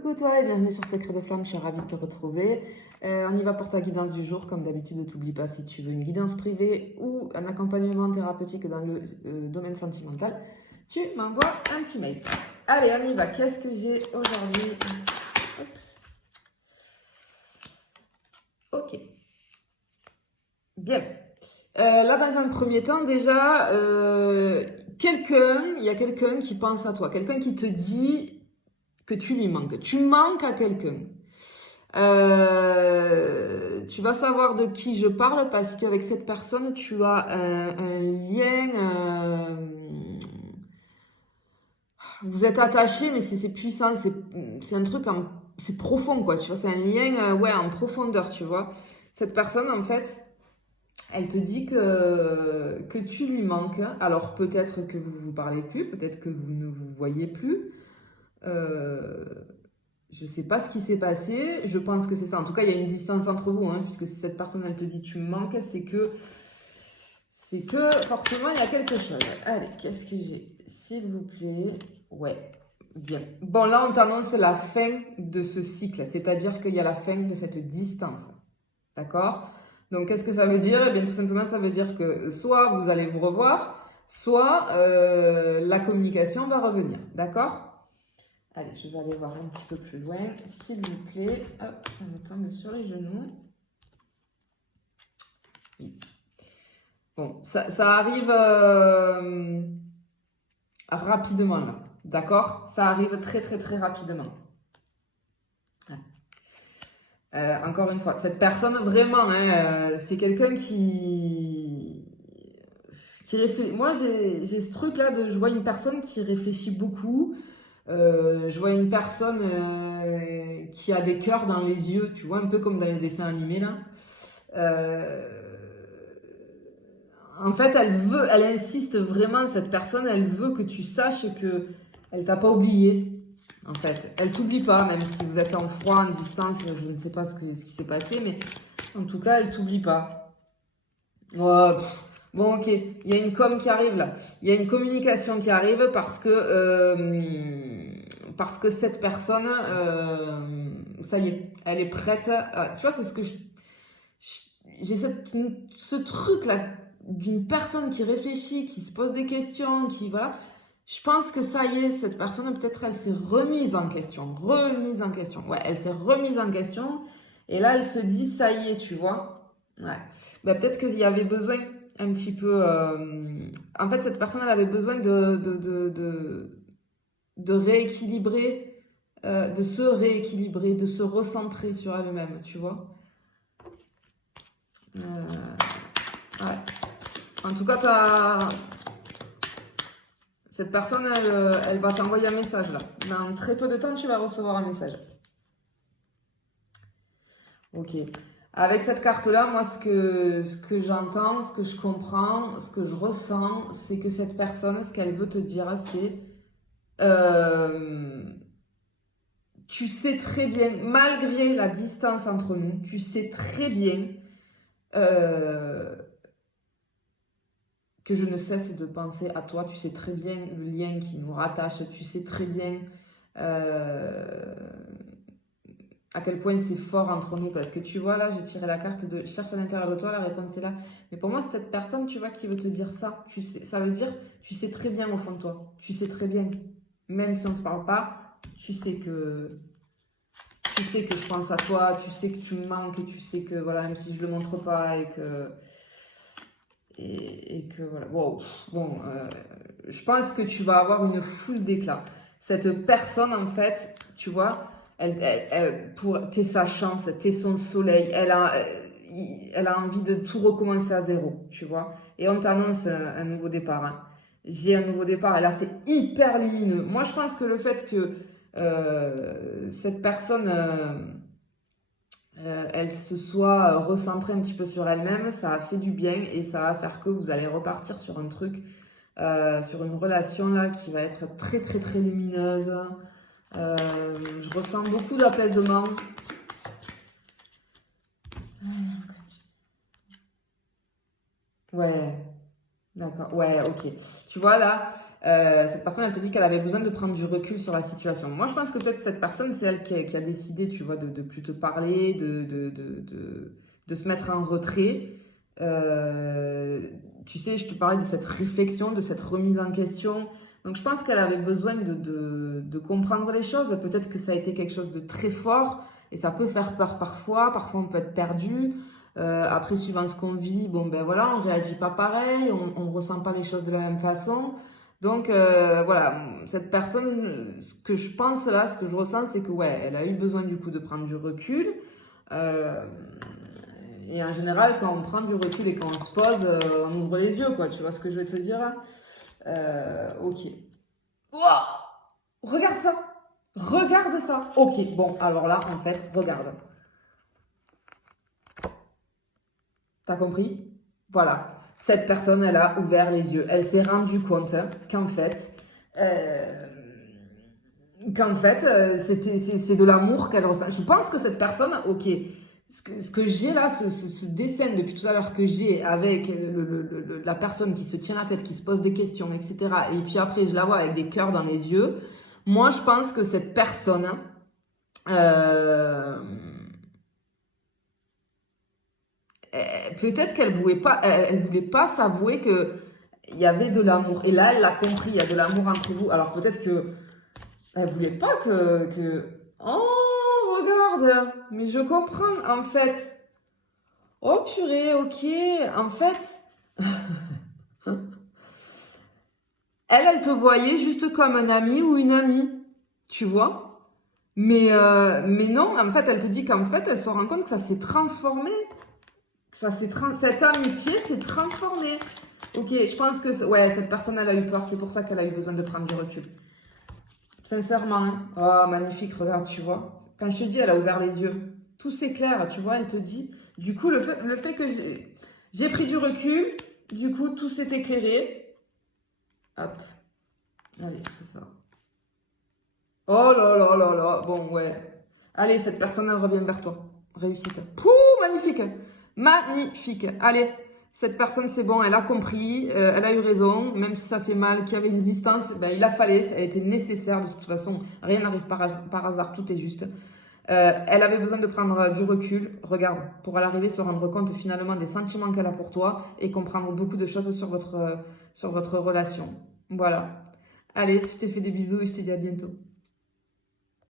Coucou toi et bienvenue sur Secret de Flamme, je suis ravie de te retrouver. On y va pour ta guidance du jour. Comme d'habitude, ne t'oublie pas, si tu veux une guidance privée ou un accompagnement thérapeutique dans le domaine sentimental, tu m'envoies un petit mail. Allez, on y va. Qu'est-ce que j'ai aujourd'hui? Oups. Ok. Bien. Là, dans un premier temps, déjà, il y a quelqu'un qui pense à toi, quelqu'un qui te dit que tu lui manques. Tu manques à quelqu'un. Tu vas savoir de qui je parle parce qu'avec cette personne, tu as un lien. Vous êtes attachés, mais c'est puissant. C'est un truc, c'est profond, quoi. Tu vois, c'est un lien, ouais, en profondeur, tu vois. Cette personne, en fait, elle te dit que tu lui manques. Alors peut-être que vous ne vous parlez plus, peut-être que vous ne vous voyez plus. Je ne sais pas ce qui s'est passé, je pense que c'est ça. En tout cas, il y a une distance entre vous, hein, puisque si cette personne, elle te dit tu me manques, c'est que forcément, il y a quelque chose. Allez, qu'est-ce que j'ai? S'il vous plaît. Ouais, bien. Bon, là, on t'annonce la fin de ce cycle, c'est-à-dire qu'il y a la fin de cette distance. D'accord? Donc, qu'est-ce que ça veut dire? Eh bien, tout simplement, ça veut dire que soit vous allez vous revoir, soit la communication va revenir. D'accord? Allez, je vais aller voir un petit peu plus loin, s'il vous plaît. Hop, ça me tombe sur les genoux. Oui. Bon, ça arrive rapidement, là. D'accord? Ça arrive très, très, très rapidement. Encore une fois, cette personne, vraiment, hein, c'est quelqu'un qui réfléchit. Moi, j'ai ce truc-là de... Je vois une personne qui réfléchit beaucoup. Je vois une personne qui a des cœurs dans les yeux, tu vois, un peu comme dans les dessins animés, là. En fait, elle insiste vraiment, cette personne, elle veut que tu saches que elle t'a pas oublié. En fait, elle t'oublie pas, même si vous êtes en froid, en distance, je ne sais pas ce qui s'est passé, mais en tout cas, elle t'oublie pas. Oh, bon, ok, il y a une com qui arrive là. Il y a une communication qui arrive parce que cette personne, ça y est, elle est prête. Tu vois, c'est ce que j'ai ce truc là d'une personne qui réfléchit, qui se pose des questions, qui voilà. Je pense que ça y est, cette personne, peut-être elle s'est remise en question. Remise en question. Ouais, elle s'est remise en question. Et là, elle se dit, ça y est, tu vois. Ouais. Bah, peut-être qu'il y avait besoin un petit peu... En fait, cette personne, elle avait besoin de rééquilibrer, de se rééquilibrer, de se recentrer sur elle-même, tu vois. Ouais. En tout cas, cette personne, elle va t'envoyer un message là. Dans très peu de temps, tu vas recevoir un message. Ok. Avec cette carte-là, moi, ce que j'entends, ce que je comprends, ce que je ressens, c'est que cette personne, ce qu'elle veut te dire, c'est... tu sais très bien, malgré la distance entre nous, tu sais très bien que je ne cesse de penser à toi. Tu sais très bien le lien qui nous rattache. Tu sais très bien à quel point c'est fort entre nous. Parce que tu vois, là, j'ai tiré la carte de cherche à l'intérieur de toi, la réponse est là. Mais pour moi, cette personne, tu vois, qui veut te dire ça, tu sais, ça veut dire, tu sais très bien au fond de toi. Tu sais très bien. Même si on ne se parle pas, tu sais que je pense à toi, tu sais que tu me manques et tu sais que, voilà, même si je le montre pas et que voilà. Wow. Bon, je pense que tu vas avoir une foule d'éclats. Cette personne, en fait, tu vois, t'es sa chance, t'es son soleil. Elle a envie de tout recommencer à zéro, tu vois. Et on t'annonce un nouveau départ. Hein. J'ai un nouveau départ. Et là, c'est hyper lumineux. Moi, je pense que le fait que cette personne... elle se soit recentrée un petit peu sur elle-même, ça a fait du bien et ça va faire que vous allez repartir sur un truc, sur une relation là qui va être très très très lumineuse. Je ressens beaucoup d'apaisement. Ouais, d'accord, ouais, ok. Tu vois là, Cette personne, elle te dit qu'elle avait besoin de prendre du recul sur la situation. Moi, je pense que peut-être cette personne, c'est elle qui a décidé, tu vois, de plus te parler, de se mettre en retrait. Tu sais, je te parlais de cette réflexion, de cette remise en question. Donc, je pense qu'elle avait besoin de comprendre les choses. Peut-être que ça a été quelque chose de très fort et ça peut faire peur parfois. Parfois, on peut être perdu. Après, suivant ce qu'on vit, bon, ben voilà, on réagit pas pareil, on ne ressent pas les choses de la même façon. Donc, voilà, cette personne, ce que je pense là, ce que je ressens, c'est que, ouais, elle a eu besoin du coup de prendre du recul. Euh, et en général, quand on prend du recul et quand on se pose, on ouvre les yeux, quoi. Tu vois ce que je vais te dire là? Ok. Wow, regarde ça! Regarde ça! Ok, bon, alors là, en fait, regarde. T'as compris? Voilà. Cette personne, elle a ouvert les yeux. Elle s'est rendue compte qu'en fait, euh, c'est de l'amour qu'elle ressent. Je pense que cette personne, ok, ce que j'ai là, ce dessin depuis tout à l'heure que j'ai avec la personne qui se tient la tête, qui se pose des questions, etc. Et puis après, je la vois avec des cœurs dans les yeux. Moi, je pense que cette personne, euh, peut-être qu'elle voulait pas s'avouer que il y avait de l'amour. Et là, elle a compris, il y a de l'amour entre vous. Alors peut-être que elle voulait pas Oh, regarde, mais je comprends, en fait. Oh, purée, ok, en fait, elle te voyait juste comme un ami ou une amie, tu vois. Mais non, en fait, elle te dit qu'en fait, elle se rend compte que ça s'est transformé. Cette amitié s'est transformée. Ok, je pense que ouais, cette personne, elle a eu peur. C'est pour ça qu'elle a eu besoin de prendre du recul. Sincèrement, hein. Oh, magnifique, regarde, tu vois. Quand je te dis, elle a ouvert les yeux. Tout s'éclaire, tu vois, elle te dit. Du coup, le fait que j'ai pris du recul, du coup, tout s'est éclairé. Hop. Allez, je fais ça. Oh là là là là. Bon, ouais. Allez, cette personne, elle revient vers toi. Réussite. Pouh, magnifique. Magnifique. Allez, cette personne, c'est bon, elle a compris, elle a eu raison, même si ça fait mal, qu'il y avait une distance, ben, il a fallu, ça a été nécessaire de toute façon, rien n'arrive par hasard, tout est juste. Elle avait besoin de prendre du recul, regarde, pour arriver à se rendre compte finalement des sentiments qu'elle a pour toi et comprendre beaucoup de choses sur votre relation. Voilà. Allez, je te fais des bisous et je te dis à bientôt.